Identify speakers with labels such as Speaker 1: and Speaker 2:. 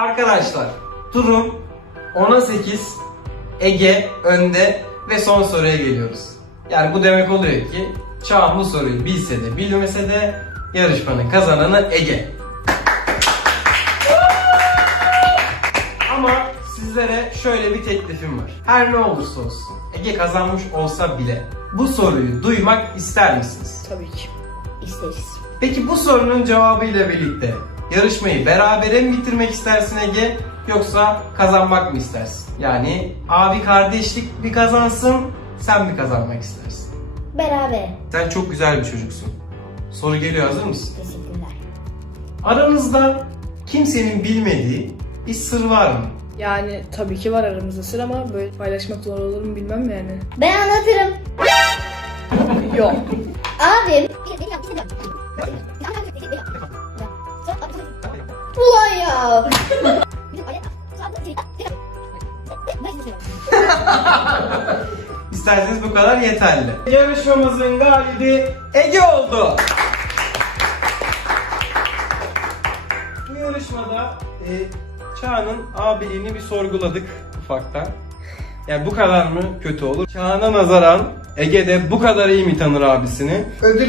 Speaker 1: Arkadaşlar turum 10'a 8 Ege önde ve son soruya geliyoruz. Yani bu demek oluyor ki Çağ'ın bu soruyu bilse de bilmese de yarışmanın kazananı Ege. Ama sizlere şöyle bir teklifim var. Her ne olursa olsun Ege kazanmış olsa bile bu soruyu duymak ister misiniz?
Speaker 2: Tabii ki. İsteriz.
Speaker 1: Peki bu sorunun cevabıyla birlikte yarışmayı beraber mi bitirmek istersin Ege yoksa kazanmak mı istersin? Yani abi kardeşlik bir kazansın sen mi kazanmak istersin? Beraber. Sen çok güzel bir çocuksun. Soru geliyor hazır mısın? Teşekkürler. Aranızda kimsenin bilmediği bir sır var mı?
Speaker 2: Yani tabii ki var aramızda sır ama böyle paylaşmak zor olur mu bilmem yani.
Speaker 3: Ben anlatırım. Yok. abi.
Speaker 1: İsterseniz bu kadar yeterli. Yarışmamızın galibi Ege oldu. bu yarışmada e, Çağ'ın abiliğini bir sorguladık ufaktan. Yani bu kadar mı kötü olur? Çağana nazaran Ege de bu kadar iyi mi tanır abisini? Ödül